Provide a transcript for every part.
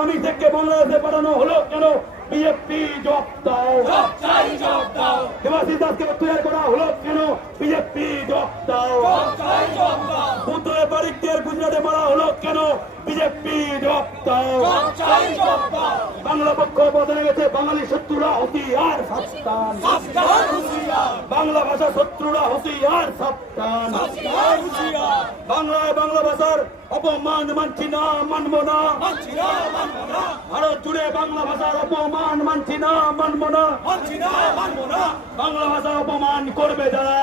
অমিত থেকে বাংলাদেশে পাঠানো হলো কেন বিজেপি জব্দ দেবাশিস দাসকে তৈরি করা হলো কেন বিজেপি জব্দ উত্তরে বাড়িতে গুজরাটে মারা হলো। কেন বিজেপি বাংলা পক্ষ বদলে গেছে বাঙালি শত্রুরা হতিয়ার সাবধান। বাংলা ভাষা শত্রুরা হতিয়ার সাবধান। বাংলায় বাংলা ভাষার অপমান মানছি না মানব না। ভারত জুড়ে বাংলা ভাষার অপমান মানছি না মানব না। বাংলা ভাষা অপমান করবে যারা।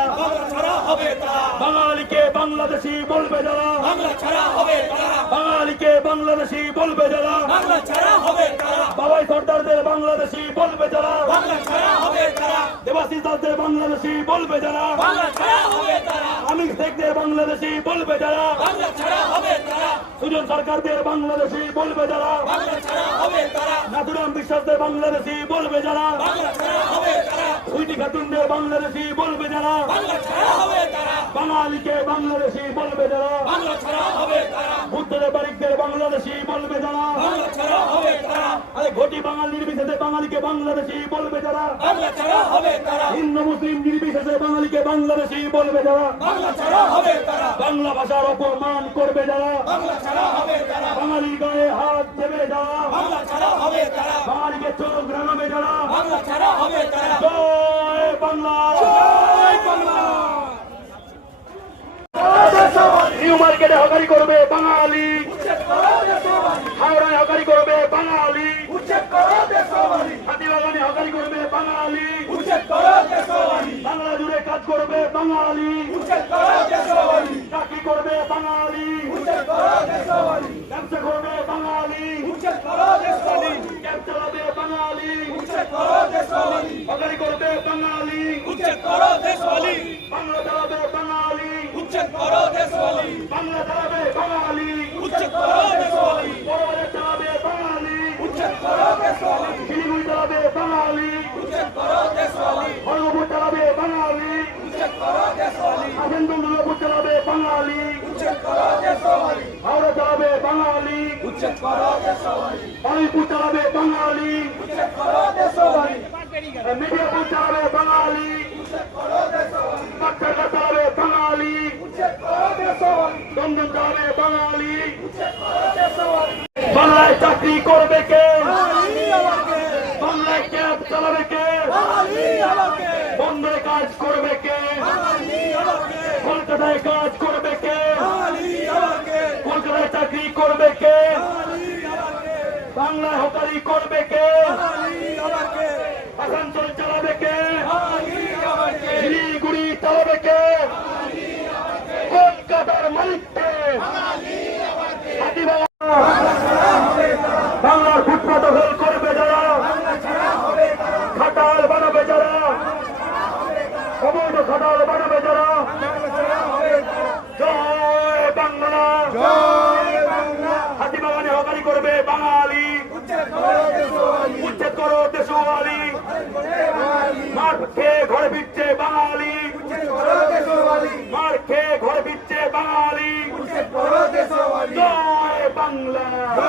বাঙালিকে বাংলাদেশি বলবে যারা। বাঙালিকে বাংলাদেশি বলবে যারা। বাবাই সর্দারদের বাংলাদেশি বলবে যারা। দেবাশিস দাসদের বাংলাদেশি বলবে যারা। আমির শেখদের বাংলাদেশি বলবে যারা। সুজন সরকারদের বাংলাদেশি বলবে যারা। নাথুরাম বিশ্বাসদের বাংলাদেশি বলবে যারা। সুইটি খাতুনদের বাংলাদেশি বলবে যারা। বাঙালিকে বাংলাদেশি বলবে যারা। বুদ্ধদের বাড়িদের বাংলাদেশি বলবে যারা। আরে ঘটি বাঙালি নির্বিশেষে বাঙালিকে বাংলাদেশি বলবে যারা। হিন্দু মুসলিম নির্বিশেষে বাঙালিকে বাংলাদেশি বলবে যারা। বাংলা ভাষার অপমান করবে যারা। বাঙালির গায়ে হাত দেবে যারা। বাঙালিকে চোখ রাঙাবে যারা। জয় বাংলা। হকারি করবে বাঙালি। হাওড়ায় হকারি করবে বাঙালি। হাতিবাগানে হকারি করবে বাঙালি। বাংলা জুড়ে কাজ করবে বাঙালি। চাকরি করবে বাঙালি। ব্যবসা করবে বাঙালি। চালাবে বাঙালি। হকারি করবে বাঙালি বাংলা চালাবে বাঙালি বাংলা চালাবে বাঙালি। বড়বাজার চালাবে বাঙালি। শিলিগুড়ি চালাবে বাঙালি। খড়গপুর চালাবে বাঙালি। আসানসোল দুর্গাপুর চালাবে বাঙালি। হাওড়া চালাবে বাঙালি। অনিলপুর চালাবে বাঙালি। মিডিয়াপুর চালাবে বাঙালি। বাঙালি। বাংলায় চাকরি করবে কে? বাংলায় ক্যাব চালাবে কে? কাজ করবে কে? কলকাতায় কাজ করবে কে? কলকাতায় চাকরি করবে কে? বাংলায় হকারি করবে কে আসানসোল চালাবে কে শিলিগুড়ি চালাবে কে কলকাতার মালিককে হাতিবাগান বাংলার ফুটপাত দখল করবে যারা। খাটাল বানাবে যারা। অবৈধ খাটাল বানাবে যারা। জয় বাংলা। হাতিবাগানে হকারি করবে বাঙালি। উচ্ছেদ করো দেশওয়ালি। মাঠ ঘরে ফিরছে বাঙালি মার খেয়ে ঘরে ফিরছে বাঙালি জয় বাংলা